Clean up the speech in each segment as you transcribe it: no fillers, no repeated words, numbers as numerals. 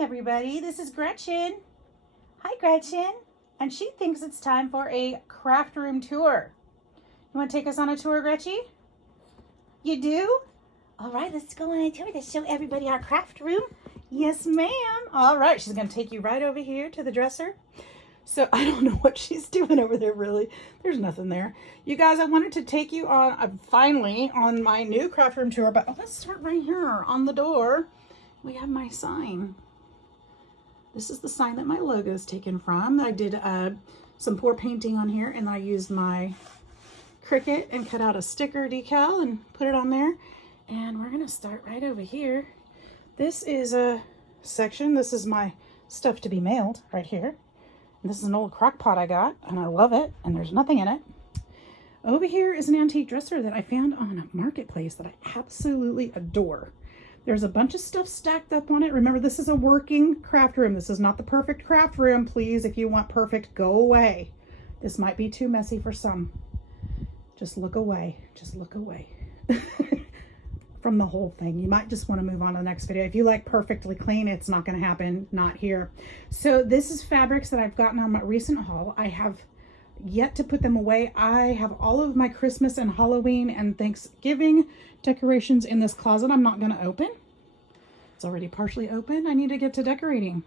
everybody, this is Gretchen. Hi Gretchen. And she thinks it's time for a craft room tour. You want to take us on a tour, Gretchen? You do? All right, let's go on a tour to show everybody our craft room. Yes, ma'am. All right, she's going to take you right over here to the dresser. So I don't know what she's doing over there, really. There's nothing there. You guys, I wanted to take you on, finally, on my new craft room tour, but let's start right here on the door. We have my sign. This is the sign that my logo is taken from. I did some pour painting on here, and I used my Cricut and cut out a sticker decal and put it on there. And we're gonna start right over here. This is a section. This is my stuff to be mailed right here. And this is an old crock pot I got, and I love it, and there's nothing in it. Over here is an antique dresser that I found on a marketplace that I absolutely adore. There's a bunch of stuff stacked up on it. Remember, this is a working craft room. This is not the perfect craft room. Please, if you want perfect, go away. This might be too messy for some. Just look away. Just look away from the whole thing. You might just want to move on to the next video. If you like perfectly clean, it's not going to happen. Not here. So this is fabrics that I've gotten on my recent haul. I have yet to put them away. I have all of my Christmas and Halloween and Thanksgiving decorations in this closet. I'm not going to open. It's already partially open. I need to get to decorating.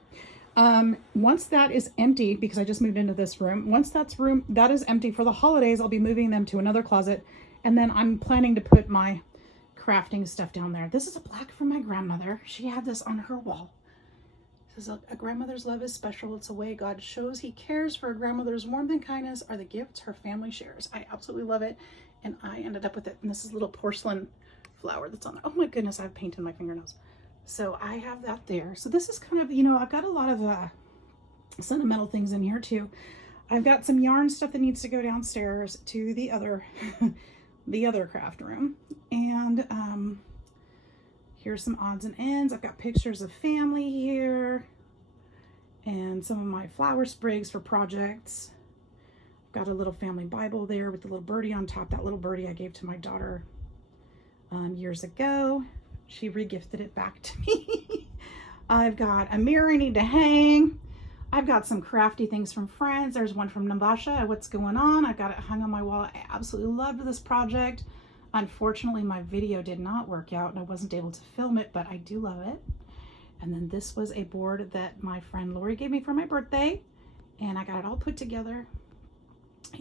Once that is empty, because I just moved into this room, once that is empty for the holidays, I'll be moving them to another closet, and then I'm planning to put my crafting stuff down there. This is a plaque from my grandmother. She had this on her wall. It says, "A grandmother's love is special. It's a way God shows he cares for a grandmother's warmth and kindness are the gifts her family shares." I absolutely love it, and I ended up with it. And this is a little porcelain flower that's on there. Oh my goodness, I've painted my fingernails. So I have that there. So this is kind of, you know, I've got a lot of sentimental things in here too. I've got some yarn stuff that needs to go downstairs to the other the other craft room. And here's some odds and ends. I've got pictures of family here and some of my flower sprigs for projects. I've got a little family Bible there with the little birdie on top. That little birdie I gave to my daughter years ago. She regifted it back to me. I've got a mirror I need to hang. I've got some crafty things from friends. There's one from Nabasha, What's Going On. I've got it hung on my wall. I absolutely loved this project. Unfortunately, my video did not work out and I wasn't able to film it, but I do love it. And then this was a board that my friend Lori gave me for my birthday, and I got it all put together,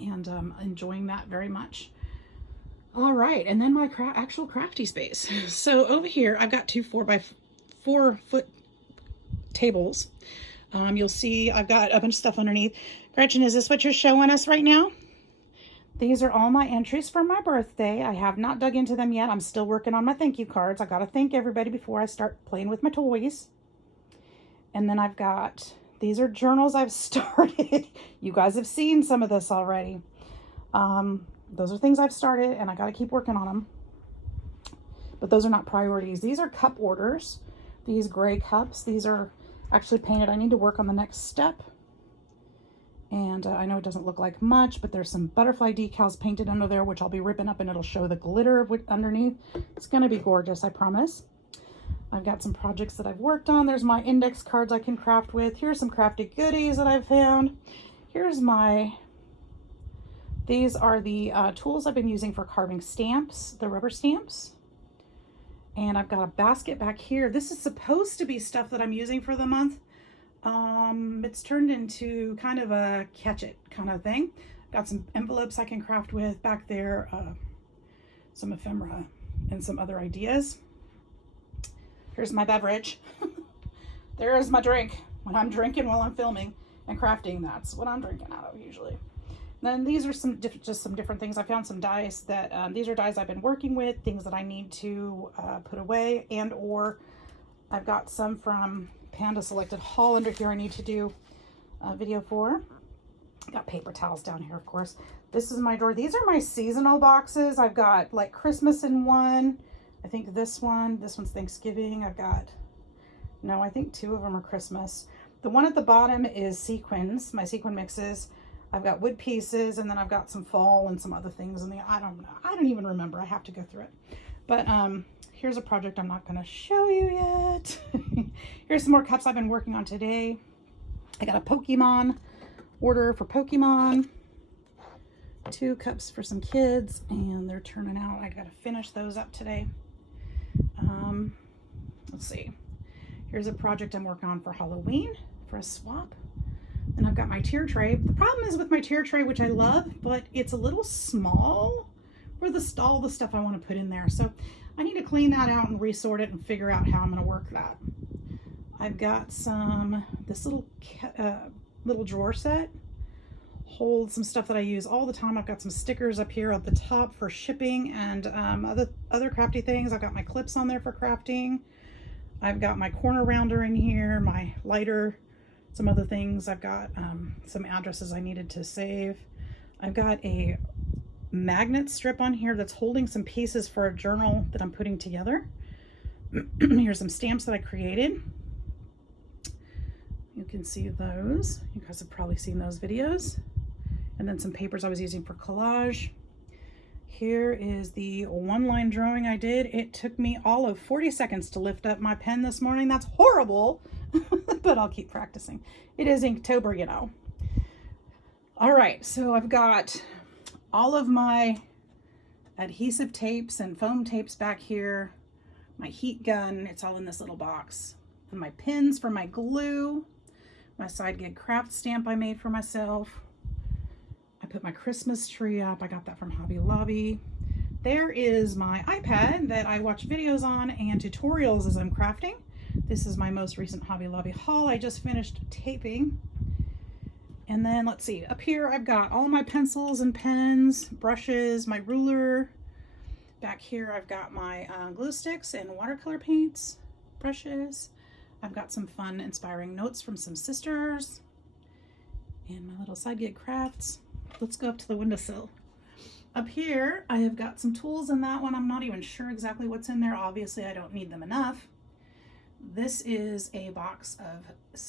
and enjoying that very much. All right, and then my actual crafty space. So over here, I've got two 4x4 foot tables. You'll see I've got a bunch of stuff underneath. Gretchen, is this what you're showing us right now? These are all my entries for my birthday. I have not dug into them yet. I'm still working on my thank you cards. I got to thank everybody before I start playing with my toys. And then I've got, these are journals I've started. You guys have seen some of this already. Those are things I've started, and I got to keep working on them. But those are not priorities. These are cup orders. These gray cups. These are actually painted. I need to work on the next step. And I know it doesn't look like much, but there's some butterfly decals painted under there, which I'll be ripping up, and it'll show the glitter underneath. It's going to be gorgeous, I promise. I've got some projects that I've worked on. There's my index cards I can craft with. Here's some crafty goodies that I've found. Here's my... These are the tools I've been using for carving stamps, the rubber stamps. And I've got a basket back here. This is supposed to be stuff that I'm using for the month. It's turned into kind of a catch it kind of thing. Got some envelopes I can craft with back there, some ephemera and some other ideas. Here's my beverage. There's my drink. When I'm drinking while I'm filming and crafting, that's what I'm drinking out of usually. Then these are just some different things. I found some dies that, these are dies I've been working with, things that I need to put away, and or I've got some from Panda Selected Haul under here I need to do a video for. Got paper towels down here, of course. This is my drawer. These are my seasonal boxes. I've got like Christmas in one. I think this one's Thanksgiving. I've got, no, I think two of them are Christmas. The one at the bottom is sequins, my sequin mixes. I've got wood pieces, and then I've got some fall and some other things in the, I don't know. I don't even remember. I have to go through it. But here's a project I'm not going to show you yet. Here's some more cups I've been working on today. I got a Pokemon order for Pokemon. 2 cups for some kids, and they're turning out. I gotta finish those up today. Let's see. Here's a project I'm working on for Halloween for a swap. And I've got my tier tray. The problem is with my tier tray, which I love, but it's a little small for all the stuff I want to put in there. So I need to clean that out and resort it and figure out how I'm going to work that. I've got this little drawer set. Holds some stuff that I use all the time. I've got some stickers up here at the top for shipping and other crafty things. I've got my clips on there for crafting. I've got my corner rounder in here, my lighter, some other things. I've got some addresses I needed to save. I've got a magnet strip on here that's holding some pieces for a journal that I'm putting together. Here's some stamps that I created. You can see those. You guys have probably seen those videos. And then some papers I was using for collage. Here is the one-line drawing I did. It took me all of 40 seconds to lift up my pen this morning. That's horrible, but I'll keep practicing. It is Inktober, you know. All right, so I've got all of my adhesive tapes and foam tapes back here. My heat gun, it's all in this little box. And my pins for my glue. My Sidegigcrafts stamp I made for myself. I put my Christmas tree up. I got that from Hobby Lobby. There is my iPad that I watch videos on and tutorials as I'm crafting. This is my most recent Hobby Lobby haul I just finished taping. And then let's see, up here I've got all my pencils and pens, brushes, my ruler. Back here I've got my glue sticks and watercolor paints, brushes. I've got some fun, inspiring notes from some sisters. And my little Sidegigcrafts. Let's go up to the windowsill. Up here, I have got some tools in that one. I'm not even sure exactly what's in there. Obviously, I don't need them enough. This is a box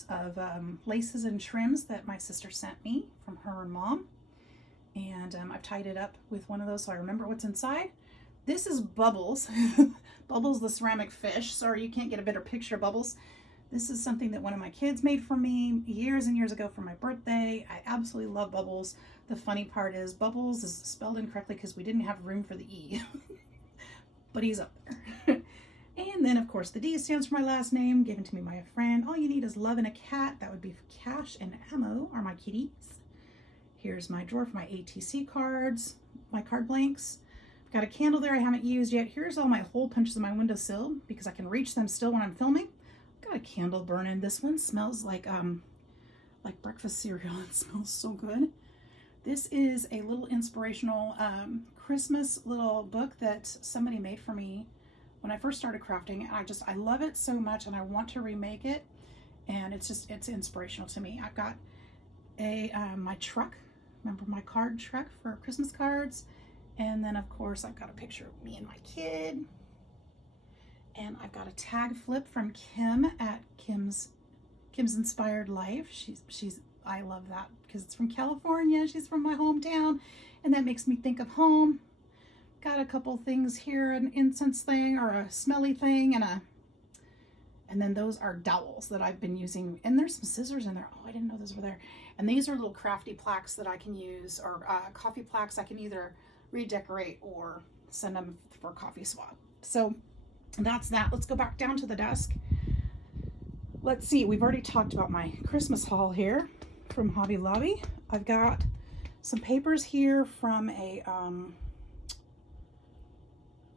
of laces and trims that my sister sent me from her and Mom. And I've tied it up with one of those so I remember what's inside. This is Bubbles. Bubbles the ceramic fish. Sorry, you can't get a better picture of Bubbles. This is something that one of my kids made for me years and years ago for my birthday. I absolutely love Bubbles. The funny part is Bubbles is spelled incorrectly because we didn't have room for the E. But he's up there. And then, of course, the D stands for my last name, given to me by a friend. All you need is love and a cat. That would be for cash and ammo are my kitties. Here's my drawer for my ATC cards, my card blanks. I've got a candle there I haven't used yet. Here's all my hole punches on my windowsill because I can reach them still when I'm filming. Got a candle burning. This one smells like breakfast cereal. It smells so good. This is a little inspirational Christmas little book that somebody made for me when I first started crafting. I love it so much and I want to remake it. And it's inspirational to me. I've got my truck. Remember my card truck for Christmas cards. And then of course I've got a picture of me and my kid. And I've got a tag flip from Kim at Kim's Inspired Life. I love that because it's from California. She's from my hometown, and that makes me think of home. Got a couple things here, an incense thing or a smelly thing, and then those are dowels that I've been using. And there's some scissors in there. Oh, I didn't know those were there. And these are little crafty plaques that I can use, or coffee plaques I can either redecorate or send them for a coffee swap. So that's that. Let's go back down to the desk. Let's see, we've already talked about my Christmas haul here from Hobby Lobby. I've got some papers here from an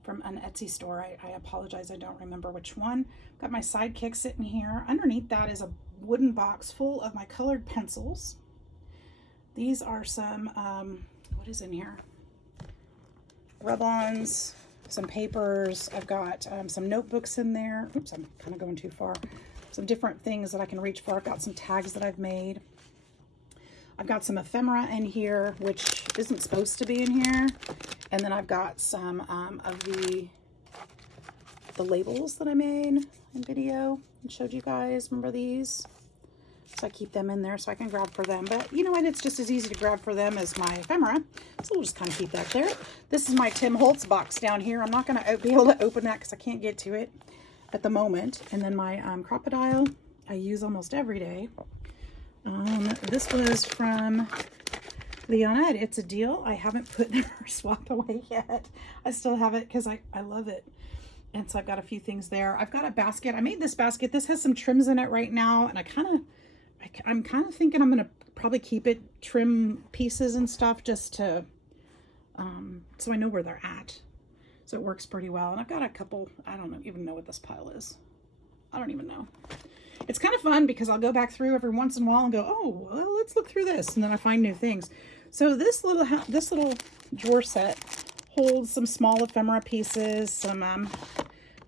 Etsy store. I apologize, I don't remember which one. Got my Sidekick sitting here. Underneath that is a wooden box full of my colored pencils. These are some, what is in here? Rub-ons, some papers. I've got some notebooks in there. Oops, I'm kind of going too far. Some different things that I can reach for. I've got some tags that I've made. I've got some ephemera in here, which isn't supposed to be in here. And then I've got some of the labels that I made in video and showed you guys. Remember these? So I keep them in there so I can grab for them. But you know what? It's just as easy to grab for them as my ephemera. So we'll just kind of keep that there. This is my Holtz Box down here. I'm not going to be able to open that because I can't get to it at the moment. And then my crocodile. I use almost every day. This was from Leona. It's a deal. I haven't put her swap away yet. I still have it because I love it. And so I've got a few things there. I've got a basket. I made this basket. This has some trims in it right now. And I'm kind of thinking I'm going to probably keep it, trim pieces and stuff just to, so I know where they're at. So it works pretty well. And I've got a couple, I don't even know what this pile is. I don't even know. It's kind of fun because I'll go back through every once in a while and go, oh, well, let's look through this. And then I find new things. So this little drawer set holds some small ephemera pieces, some,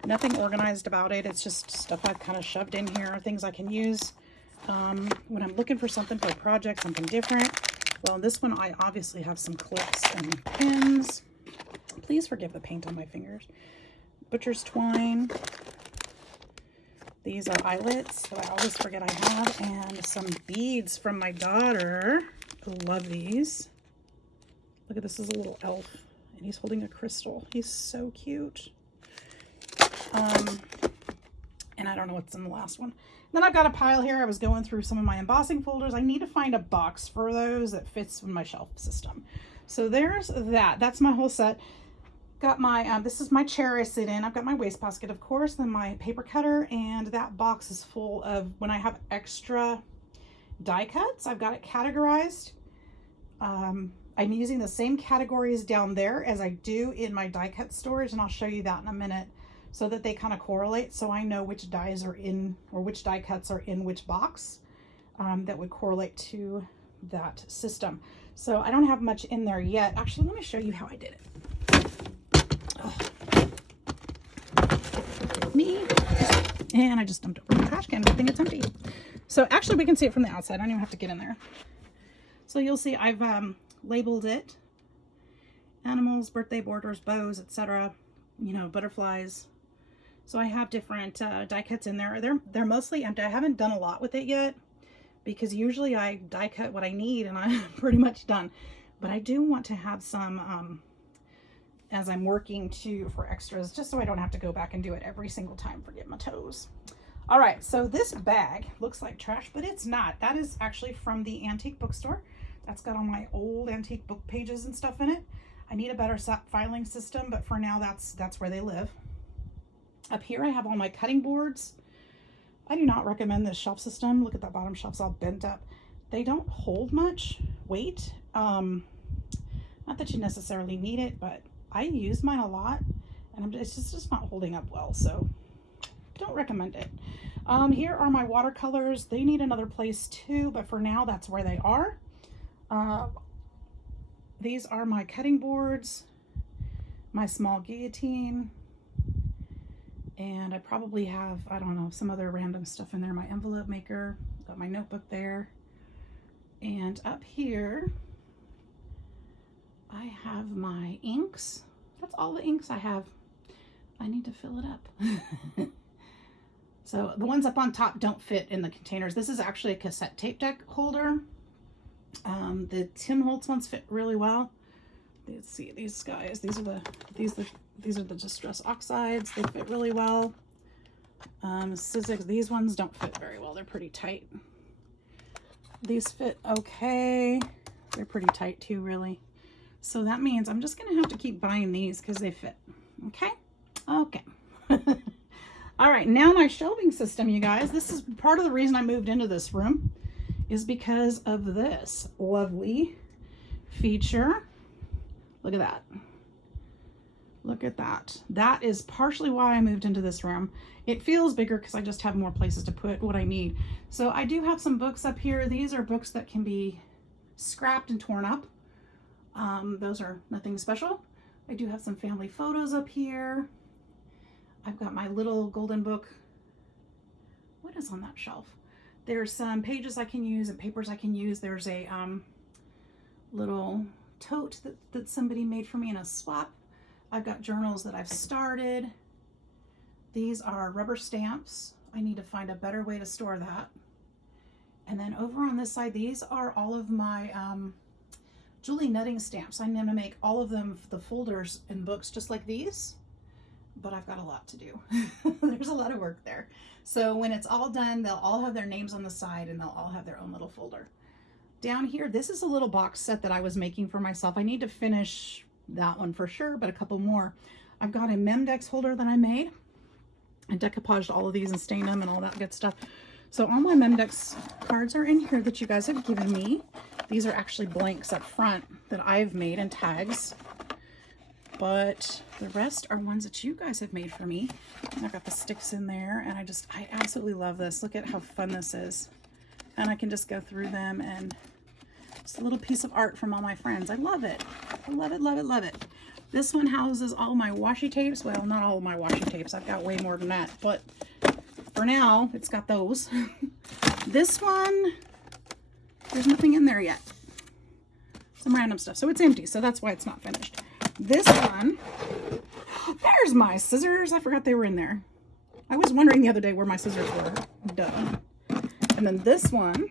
nothing organized about it. It's just stuff I've kind of shoved in here, things I can use when I'm looking for something for a project, something different. Well, this one, I obviously have some clips and pins. Please forgive the paint on my fingers. Butcher's twine. These are eyelets that I always forget I have, and some beads from my daughter. I love these. Look at this, is a little elf, and he's holding a crystal. He's so cute. And I don't know what's in the last one. Then I've got a pile here. I was going through some of my embossing folders. I need to find a box for those that fits in my shelf system. So there's that. That's my whole set. Got my, this is my chair I sit in. I've got my wastebasket, of course, then my paper cutter, and that box is full of, when I have extra die cuts, I've got it categorized. I'm using the same categories down there as I do in my die cut storage, and I'll show you that in a minute, so that they kind of correlate, so I know which dies are in, or which die cuts are in which box, that would correlate to that system. So I don't have much in there yet. Actually, let me show you how I did it. Me, and I just dumped over the trash can. Good thing it's empty. So actually we can see it from the outside. I don't even have to get in there. So you'll see I've labeled it: animals, birthday borders, bows, etc. You know, butterflies. So I have different die cuts in there. They're mostly empty. I haven't done a lot with it yet because usually I die cut what I need and I'm pretty much done. But I do want to have some as I'm working for extras, just so I don't have to go back and do it every single time. Forget my toes. All right, so this bag looks like trash, but it's not. That is actually from the antique bookstore. That's got all my old antique book pages and stuff in it. I need a better filing system, but for now that's where they live. Up here I have all my cutting boards. I do not recommend this shelf system. Look at that bottom shelf's all bent up. They don't hold much weight. Not that you necessarily need it, but I use mine a lot, and it's just not holding up well, so don't recommend it. Here are my watercolors. They need another place too, but for now that's where they are. These are my cutting boards, my small guillotine, and I probably have, I don't know, some other random stuff in there. My envelope maker, got my notebook there, and up here I have my inks. That's all the inks I have. I need to fill it up. So the ones up on top don't fit in the containers. This is actually a cassette tape deck holder. The Tim Holtz ones fit really well. Let's see, these guys, these are the Distress Oxides. They fit really well. These ones don't fit very well. They're pretty tight. These fit okay. They're pretty tight too, really. So that means I'm just gonna have to keep buying these because they fit. Okay? Okay. All right, now my shelving system, you guys. This is part of the reason I moved into this room, is because of this lovely feature. Look at that. Look at that. That is partially why I moved into this room. It feels bigger because I just have more places to put what I need. So I do have some books up here. These are books that can be scrapped and torn up. Those are nothing special. I do have some family photos up here. I've got my little golden book. What is on that shelf? There's some pages I can use and papers I can use. There's a little tote that somebody made for me in a swap. I've got journals that I've started. These are rubber stamps. I need to find a better way to store that. And then over on this side, these are all of my Julie Nutting stamps. I'm going to make all of them, the folders and books, just like these. but I've got a lot to do. There's a lot of work there. So when it's all done, they'll all have their names on the side and they'll all have their own little folder. Down here, this is a little box set that I was making for myself. I need to finish that one for sure, but a couple more. I've got a Memdex holder that I made. I decoupaged all of these and stained them and all that good stuff. So all my Memdex cards are in here that you guys have given me. These are actually blanks up front that I've made and tags. But the rest are ones that you guys have made for me. I've got the sticks in there, and I absolutely love this. Look at how fun this is. And I can just go through them, and it's a little piece of art from all my friends. I love it. I love it, love it, love it. This one houses all my washi tapes. Well, not all of my washi tapes. I've got way more than that, but for now, it's got those. This one, there's nothing in there yet. Some random stuff. So it's empty, so that's why it's not finished. This one, there's my scissors. I forgot they were in there. I was wondering the other day where my scissors were. Duh. And then this one,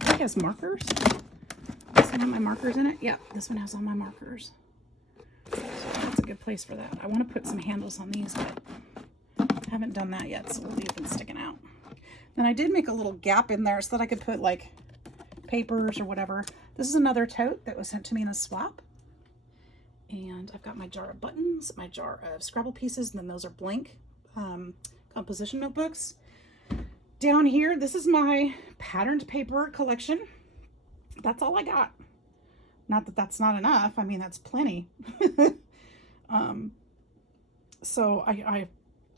I think has markers. Does one have my markers in it? Yeah, this one has all my markers. So that's a good place for that. I want to put some handles on these, but I haven't done that yet, so we'll leave them sticking out. Then I did make a little gap in there so that I could put like papers or whatever. This is another tote that was sent to me in a swap. And I've got my jar of buttons, my jar of Scrabble pieces, and then those are blank composition notebooks. Down here, this is my patterned paper collection. That's all I got. Not that that's not enough. I mean, that's plenty. So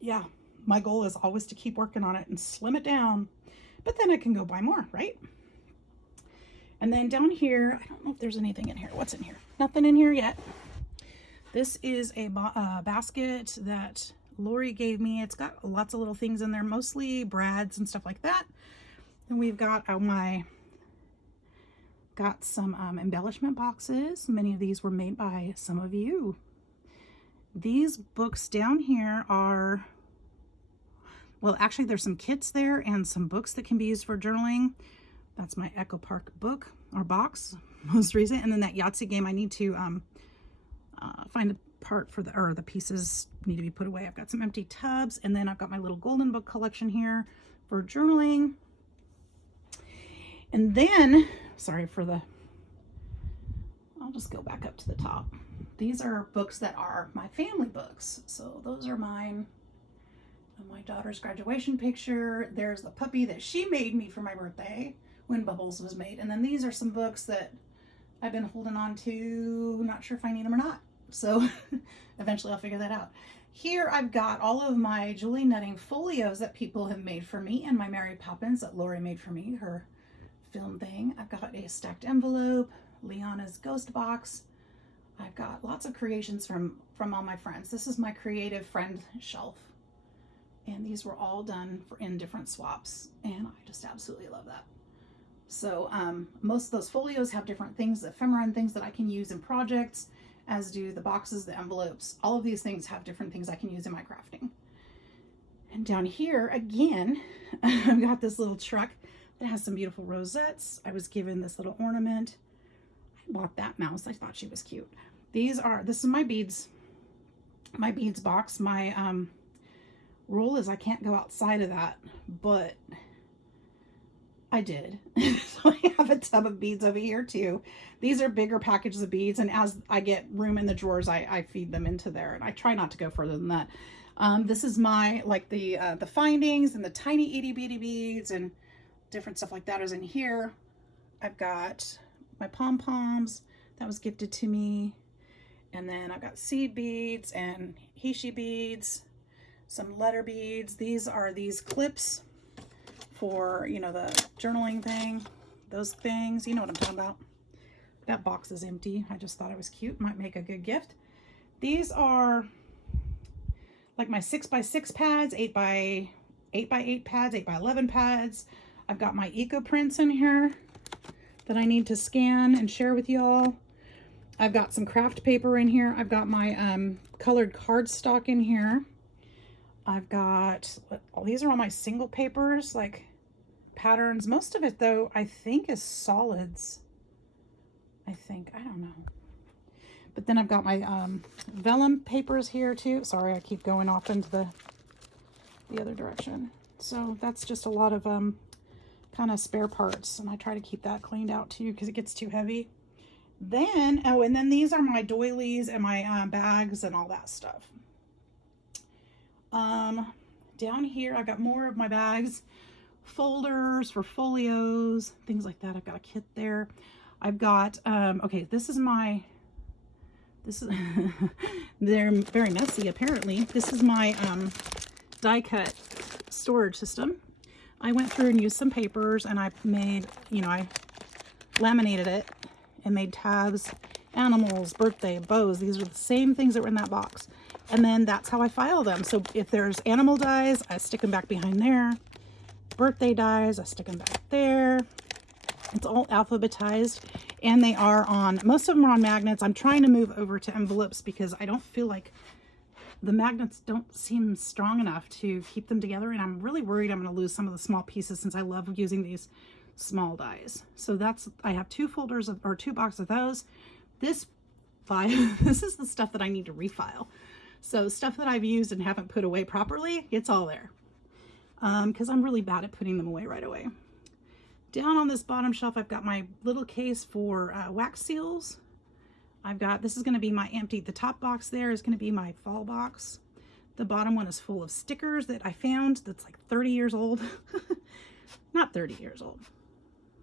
yeah, my goal is always to keep working on it and slim it down, but then I can go buy more, right? And then down here, I don't know if there's anything in here. What's in here? Nothing in here yet. This is a basket that Lori gave me. It's got lots of little things in there, mostly brads and stuff like that. And we've got some embellishment boxes. Many of these were made by some of you. These books down here are, well, actually there's some kits there and some books that can be used for journaling. That's my Echo Park book or box, most recent. And then that Yahtzee game, I need to find a part for the pieces need to be put away. I've got some empty tubs, and then I've got my little golden book collection here for journaling. And then, I'll just go back up to the top. These are books that are my family books. So those are mine. And my daughter's graduation picture. There's the puppy that she made me for my birthday when Bubbles was made. And then these are some books that I've been holding on to, not sure if I need them or not. So eventually I'll figure that out. Here I've got all of my Julie Nutting folios that people have made for me, and my Mary Poppins that Lori made for me, her film thing. I've got a stacked envelope, Liana's ghost box. I've got lots of creations from all my friends. This is my creative friend shelf. And these were all done in different swaps, and I just absolutely love that. So most of those folios have different things, ephemera and things that I can use in projects, as do the boxes, the envelopes. All of these things have different things I can use in my crafting. And down here, again, I've got this little truck that has some beautiful rosettes. I was given this little ornament. I bought that mouse. I thought she was cute. This is my beads box. My rule is I can't go outside of that, but I did. So I have a tub of beads over here too. These are bigger packages of beads, and as I get room in the drawers, I feed them into there, and I try not to go further than that. This is my, like the findings and the tiny itty bitty beads and different stuff like that is in here. I've got my pom-poms that was gifted to me. And then I've got seed beads and heishi beads, some letter beads. These are these clips for, you know, the journaling thing, those things, you know what I'm talking about. That box is empty. I just thought it was cute. Might make a good gift. These are like my 6x6 pads, 8x8 pads, 8x11 pads. I've got my eco prints in here that I need to scan and share with y'all. I've got some craft paper in here. I've got my colored cardstock in here. I've got, these are all my single papers, like patterns. Most of it though, I think is solids. I don't know. But then I've got my vellum papers here too. Sorry, I keep going off into the other direction. So that's just a lot of kind of spare parts, and I try to keep that cleaned out too because it gets too heavy. Then, oh, and then these are my doilies and my bags and all that stuff. Down here, I've got more of my bags, folders for folios, things like that. I've got a kit there. I've got, okay, this is, they're very messy apparently. This is my die cut storage system. I went through and used some papers, and I made, I laminated it and made tabs, animals, birthday, bows. These are the same things that were in that box. And then that's how I file them. So if there's animal dies, I stick them back behind there. Birthday dies, I stick them back there. It's all alphabetized, and they are on, most of them are on magnets. I'm trying to move over to envelopes because I don't feel like the magnets don't seem strong enough to keep them together, and I'm really worried I'm going to lose some of the small pieces since I love using these small dies. So that's, I have two folders of, or two boxes of those. This file, this is the stuff that I need to refile. So stuff that I've used and haven't put away properly, it's all there. Because I'm really bad at putting them away right away. Down on this bottom shelf, I've got my little case for wax seals. I've got, this is going to be my empty, the top box there is going to be my fall box. The bottom one is full of stickers that I found that's like 30 years old. Not 30 years old.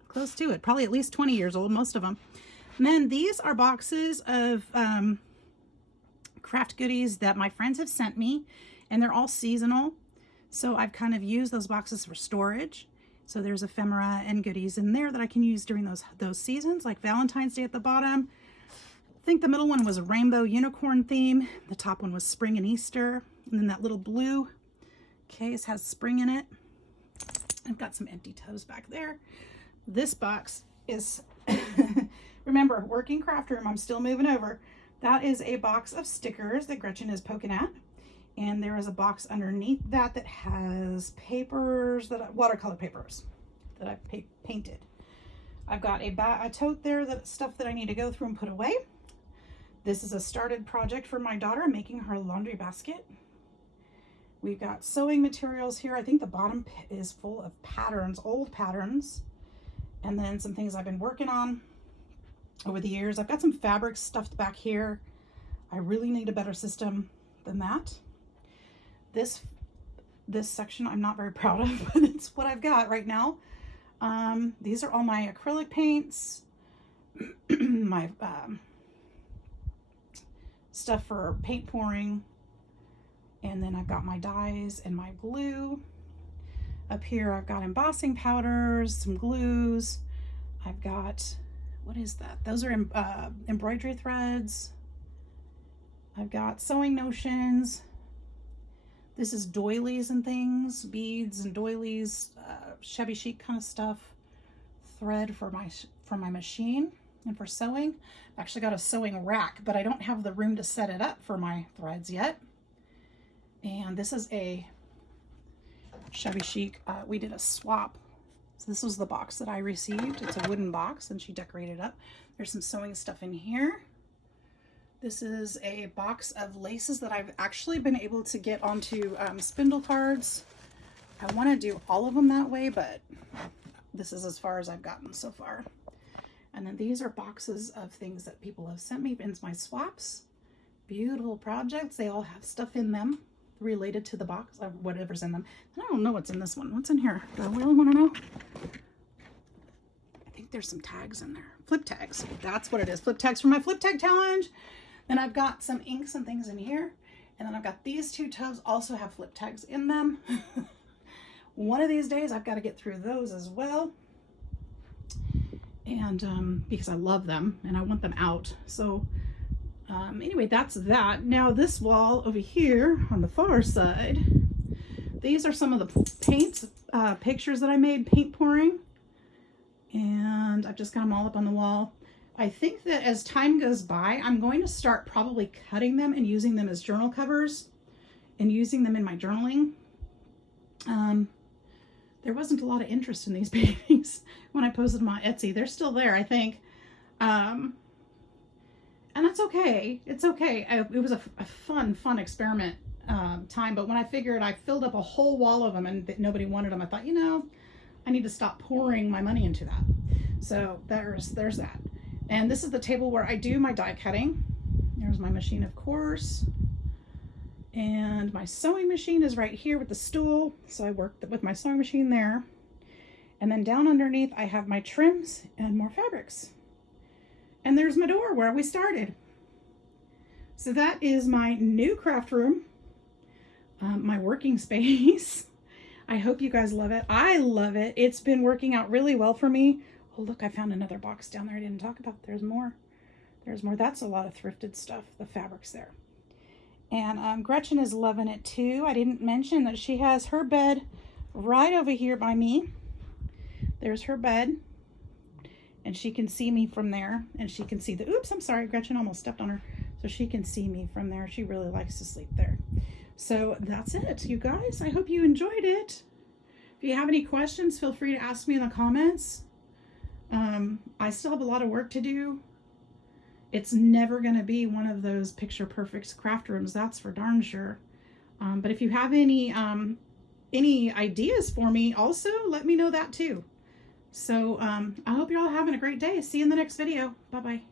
Close to it. Probably at least 20 years old, most of them. And then these are boxes of craft goodies that my friends have sent me, and they're all seasonal. So I've kind of used those boxes for storage. So there's ephemera and goodies in there that I can use during those seasons, like Valentine's Day at the bottom. I think the middle one was a rainbow unicorn theme. The top one was spring and Easter. And then that little blue case has spring in it. I've got some empty tubs back there. This box is, remember, working craft room, I'm still moving over. That is a box of stickers that Gretchen is poking at. And there is a box underneath that that has papers, watercolor papers that I've painted. I've got a tote there, that stuff that I need to go through and put away. This is a started project for my daughter, making her laundry basket. We've got sewing materials here. I think the bottom is full of patterns, old patterns, and then some things I've been working on over the years. I've got some fabric stuffed back here. I really need a better system than that. This section I'm not very proud of, but it's what I've got right now. These are all my acrylic paints, my stuff for paint pouring, and then I've got my dyes and my glue. Up here I've got embossing powders, some glues. I've got, what is that? Those are embroidery threads. I've got sewing notions. This is doilies and things, beads and doilies, shabby chic kind of stuff. Thread for my machine and for sewing. I've actually got a sewing rack, but I don't have the room to set it up for my threads yet. And this is a shabby chic. We did a swap. So this was the box that I received. It's a wooden box, and she decorated it up. There's some sewing stuff in here. This is a box of laces that I've actually been able to get onto spindle cards. I want to do all of them that way, but this is as far as I've gotten so far. And then these are boxes of things that people have sent me. It's my swaps. Beautiful projects. They all have stuff in them related to the box, or whatever's in them. And I don't know what's in this one. What's in here? Do I really want to know? I think there's some tags in there. Flip tags. That's what it is. Flip tags for my flip tag challenge. Then I've got some inks and things in here. And then I've got these two tubs also have flip tags in them. One of these days I've got to get through those as well. And because I love them and I want them out. So anyway, that's that. Now this wall over here on the far side, these are some of the paints, pictures that I made paint pouring. And I've just got them all up on the wall. I think that as time goes by, I'm going to start probably cutting them and using them as journal covers and using them in my journaling. There wasn't a lot of interest in these paintings when I posted them on Etsy. They're still there, I think. And that's okay. It's okay. It was a fun experiment time. But when I figured I filled up a whole wall of them and that nobody wanted them, I thought, you know, I need to stop pouring my money into that. So there's that. And this is the table where I do my die cutting. There's my machine, of course. And my sewing machine is right here with the stool. So I work with my sewing machine there. And then down underneath, I have my trims and more fabrics. And there's my door where we started. So that is my new craft room, my working space. I hope you guys love it. I love it. It's been working out really well for me. Oh, look, I found another box down there I didn't talk about. There's more. There's more. That's a lot of thrifted stuff, the fabrics there. And Gretchen is loving it too. I didn't mention that she has her bed right over here by me. There's her bed. And she can see me from there, and she can see the, oops, I'm sorry, Gretchen almost stepped on her. So she can see me from there. She really likes to sleep there. So that's it, you guys. I hope you enjoyed it. If you have any questions, feel free to ask me in the comments. I still have a lot of work to do. It's never going to be one of those picture perfect craft rooms, that's for darn sure. But if you have any ideas for me, also let me know that too. So I hope you're all having a great day. See you in the next video. Bye-bye.